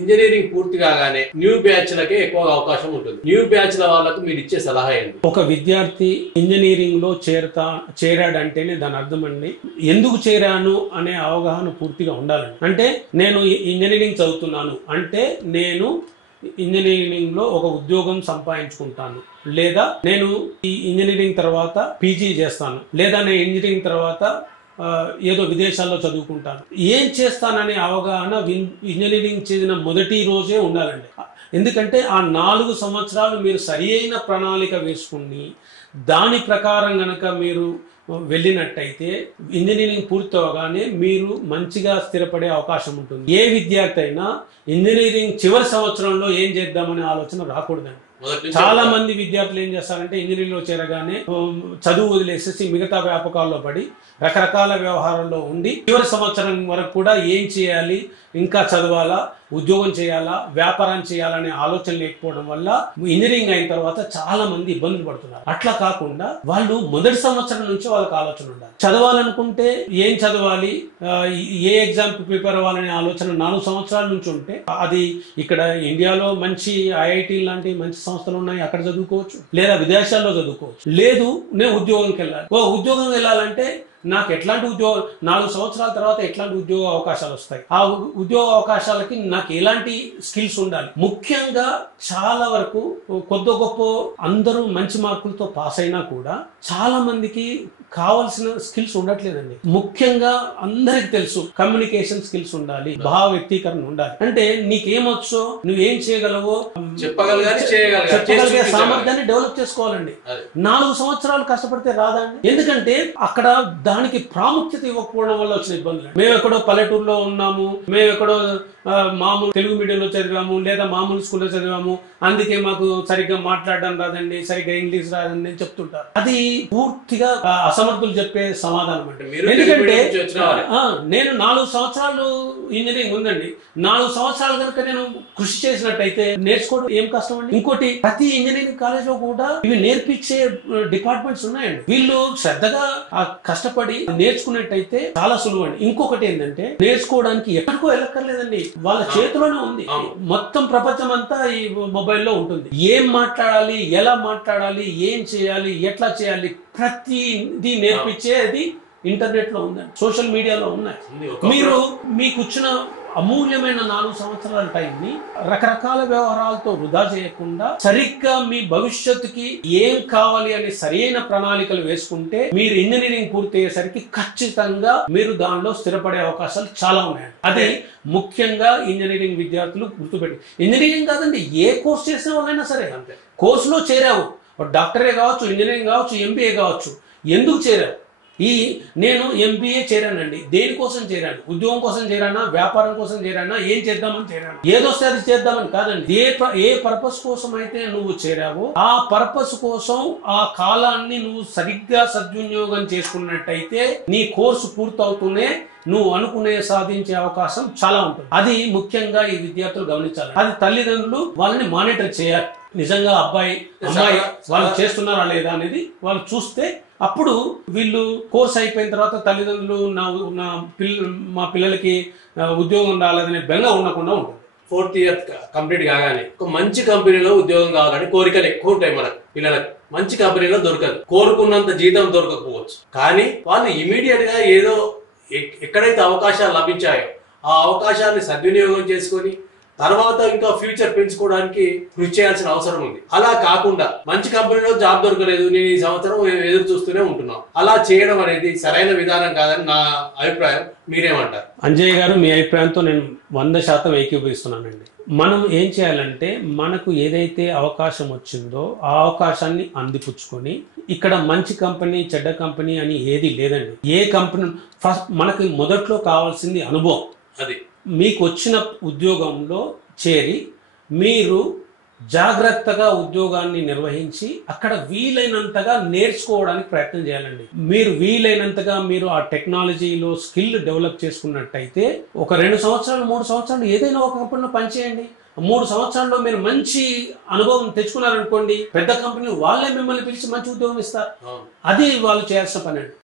Engineering పూర్తి కాగానే new batch లకే ఎక్కువ అవకాశం ఉంటుంది. న్యూ బ్యాచ్ ల వాళ్ళకు మీరు ఇచ్చే సలహా ఏంటి? ఒక విద్యార్థి ఇంజనీరింగ్ లో చేరాడంటేనే దాని అర్థం అండి ఎందుకు చేరాను అనే అవగాహన పూర్తిగా ఉండాలండి. అంటే నేను ఇంజనీరింగ్ చదువుతున్నాను అంటే నేను ఇంజనీరింగ్ లో ఒక ఉద్యోగం సంపాదించుకుంటాను, లేదా నేను ఈ ఇంజనీరింగ్ తర్వాత పీజీ చేస్తాను, లేదా నేను ఇంజనీరింగ్ తర్వాత ఏదో విదేశాల్లో చదువుకుంటాను, ఏం చేస్తాననే అవగాహన ఇంజనీరింగ్ చేసిన మొదటి రోజే ఉండాలండి. ఎందుకంటే ఆ 4 సంవత్సరాలు మీరు సరి అయిన ప్రణాళిక వేసుకుని దాని ప్రకారం గనక మీరు వెళ్ళినట్టయితే ఇంజనీరింగ్ పూర్తవగానే మీరు మంచిగా స్థిరపడే అవకాశం ఉంటుంది. ఏ విద్యార్థి అయినా ఇంజనీరింగ్ చివరి సంవత్సరంలో ఏం చేద్దామనే ఆలోచన రాకూడదండి. చాలా మంది విద్యార్థులు ఏం చేస్తారంటే ఇంజనీరింగ్ లో చేరగానే చదువు వదిలేసేసి మిగతా వ్యాపకాల్లో పడి రకరకాల వ్యవహారాల్లో ఉండి చివరి సంవత్సరం వరకు కూడా ఏం చేయాలి, ఇంకా చదవాలా, ఉద్యోగం చేయాలా, వ్యాపారం చేయాలనే ఆలోచన లేకపోవడం వల్ల ఇంజనీరింగ్ అయిన తర్వాత చాలా మంది ఇబ్బందులు పడుతున్నారు. అట్లా కాకుండా వాళ్ళు మొదటి సంవత్సరం నుంచి వాళ్ళకి ఆలోచన ఉండాలి. చదవాలనుకుంటే ఏం చదవాలి, ఏ ఎగ్జామ్ కి ప్రిపేర్ అవ్వాలనే ఆలోచన 4 సంవత్సరాల నుంచి ఉంటే అది ఇక్కడ ఇండియాలో మంచి ఐఐటి లాంటి మంచి సంస్థలు ఉన్నాయి, అక్కడ చదువుకోవచ్చు, లేదా విదేశాల్లో చదువుకోవచ్చు. లేదు నేను ఉద్యోగంకి వెళ్ళాలి, ఉద్యోగం వెళ్ళాలంటే నాకు ఎట్లాంటి ఉద్యోగం 4 సంవత్సరాల తర్వాత ఎట్లాంటి ఉద్యోగ అవకాశాలు వస్తాయి, ఆ ఉద్యోగ అవకాశాలకి నాకు ఎలాంటి స్కిల్స్ ఉండాలి. ముఖ్యంగా చాలా వరకు కొద్ది గొప్ప అందరూ మంచి మార్కులతో పాస్ అయినా కూడా చాలా మందికి కావాల్సిన స్కిల్స్ ఉండట్లేదండి. ముఖ్యంగా అందరికి తెలుసు కమ్యూనికేషన్ స్కిల్స్ ఉండాలి, భావ వ్యక్తీకరణ ఉండాలి. అంటే నీకేమొచ్చో నువ్వేం చేయగలవో చెప్పగలిగే సామర్థ్యాన్ని డెవలప్ చేసుకోవాలండి. 4 సంవత్సరాలు కష్టపడితే రాదండి. ఎందుకంటే అక్కడ దానికి ప్రాముఖ్యత ఇవ్వకపోవడం వల్ల వచ్చిన ఇబ్బందులు. మేము ఎక్కడో పల్లెటూరులో ఉన్నాము, మేము ఎక్కడో మామూలు తెలుగు మీడియంలో చదివాము, లేదా మామూలు స్కూల్లో చదివాము, అందుకే మాకు సరిగ్గా మాట్లాడడం రాదండి, సరిగ్గా ఇంగ్లీష్ రాదండి అని చెప్తుంటారు. అది పూర్తిగా అసమర్థులు చెప్పే సమాధానం అంటే. ఎందుకంటే నేను 4 సంవత్సరాలు ఇంజనీరింగ్ ఉందండి, 4 సంవత్సరాలు కనుక నేను కృషి చేసినట్టయితే నేర్చుకోవడం ఏం కష్టం అండి. ఇంకోటి ప్రతి ఇంజనీరింగ్ కాలేజ్ లో కూడా ఇవి నేర్పించే డిపార్ట్మెంట్స్ ఉన్నాయండి. వీళ్ళు శ్రద్ధగా కష్టపడి నేర్చుకున్నట్టయితే చాలా సులువు అండి. ఇంకొకటి ఏంటంటే నేర్చుకోవడానికి ఎక్కడికో వెళ్ళక్కర్లేదండి, వాళ్ళ చేతిలోనే ఉంది. మొత్తం ప్రపంచం అంతా ఈ మొబైల్లో ఉంటుంది. ఏం మాట్లాడాలి, ఎలా మాట్లాడాలి, ఏం చేయాలి, ఎట్లా చేయాలి, ప్రతిదీ నేర్పించేది ఇంటర్నెట్ లో ఉందండి, సోషల్ మీడియాలో ఉన్నాయి. మీరు మీకు వచ్చిన అమూల్యమైన 4 సంవత్సరాల టైంని రకరకాల వ్యవహారాలతో వృధా చేయకుండా సరిగ్గా మీ భవిష్యత్తుకి ఏం కావాలి అనే సరైన ప్రణాళికలు వేసుకుంటే మీరు ఇంజనీరింగ్ పూర్తయ్యేసరికి ఖచ్చితంగా మీరు దానిలో స్థిరపడే అవకాశాలు చాలా ఉన్నాయి. అదే ముఖ్యంగా ఇంజనీరింగ్ విద్యార్థులు గుర్తుపెట్టి, ఇంజనీరింగ్ కాదండి ఏ కోర్స్ చేసిన వాళ్ళైనా సరే అంతే. కోర్సులో చేరావు, డాక్టరే కావచ్చు, ఇంజనీరింగ్ కావచ్చు, ఎంబీఏ కావచ్చు, ఎందుకు చేరావు? నేను ఎంబీఏ చేరానండి, దేనికోసం చేరాను? ఉద్యోగం కోసం చేరానా, వ్యాపారం కోసం చేరానా, ఏం చేద్దామని చేరాను? ఏదొస్తే అది చేద్దామని కాదండి. ఏ పర్పస్ కోసం అయితే నువ్వు చేరావో ఆ పర్పస్ కోసం ఆ కాలాన్ని నువ్వు సరిగ్గా సద్వినియోగం చేసుకున్నట్టయితే నీ కోర్సు పూర్తవుతూనే నువ్వు అనుకునే సాధించే అవకాశం చాలా ఉంటుంది. అది ముఖ్యంగా ఈ విద్యార్థులు గమనించాలి. అది తల్లిదండ్రులు వాళ్ళని మానిటర్ చేయాలి. నిజంగా అబ్బాయి అమ్మాయి వాళ్ళు చేస్తున్నారా లేదా అనేది వాళ్ళు చూస్తే అప్పుడు వీళ్ళు కోర్స్ అయిపోయిన తర్వాత తల్లిదండ్రులు మా పిల్లలకి ఉద్యోగం రాలేదనే బెంగ ఉండకుండా ఉంటుంది. 4th ఇయర్ కంప్లీట్ కాగానే ఒక మంచి కంపెనీలో ఉద్యోగం కావాలని కోరికలు ఎక్కువ ఉంటాయి మనకు. పిల్లలకు మంచి కంపెనీలో దొరకదు, కోరుకున్నంత జీతం దొరకకపోవచ్చు. కానీ వాళ్ళు ఇమీడియట్ గా ఏదో ఎక్కడైతే అవకాశాలు లభించాయో ఆ అవకాశాన్ని సద్వినియోగం చేసుకొని తర్వాత ఇంకా ఫ్యూచర్ పెంచుకోవడానికి కృషి చేయాల్సిన అవసరం ఉంది. అలా కాకుండా మంచి కంపెనీలో జాబ్ దొరకలేదు, నేను ఈ సంవత్సరం ఎదురు చూస్తూనే ఉంటున్నాం, అలా చేయడం అనేది సరైన విధానం కాదని నా అభిప్రాయం. మీరేమంటారు? అంజయ్ గారు, మీ అభిప్రాయంతో నేను 100% ఏకీభవిస్తున్నానండి. మనం ఏం చేయాలంటే మనకు ఏదైతే అవకాశం వచ్చిందో ఆ అవకాశాన్ని అందిపుచ్చుకొని, ఇక్కడ మంచి కంపెనీ చెడ్డ కంపెనీ అని ఏది లేదండి. ఏ కంపెనీ ఫస్ట్ మనకి మొదట్లో కావాల్సింది అనుభవం. అది మీకు వచ్చిన ఉద్యోగంలో చేరి మీరు జాగ్రత్తగా ఉద్యోగాన్ని నిర్వహించి అక్కడ వీలైనంతగా నేర్చుకోవడానికి ప్రయత్నం చేయాలండి. మీరు వీలైనంతగా మీరు ఆ టెక్నాలజీలో స్కిల్ డెవలప్ చేసుకున్నట్టయితే ఒక 2 సంవత్సరాలు 3 సంవత్సరాలు ఏదైనా ఒక కంపెనీలో పనిచేయండి. 3 సంవత్సరాల్లో మీరు మంచి అనుభవం తెచ్చుకున్నారనుకోండి, పెద్ద కంపెనీ వాళ్ళే మిమ్మల్ని పిలిచి మంచి ఉద్యోగం ఇస్తారు. అది వాళ్ళు చేయాల్సిన పని అండి.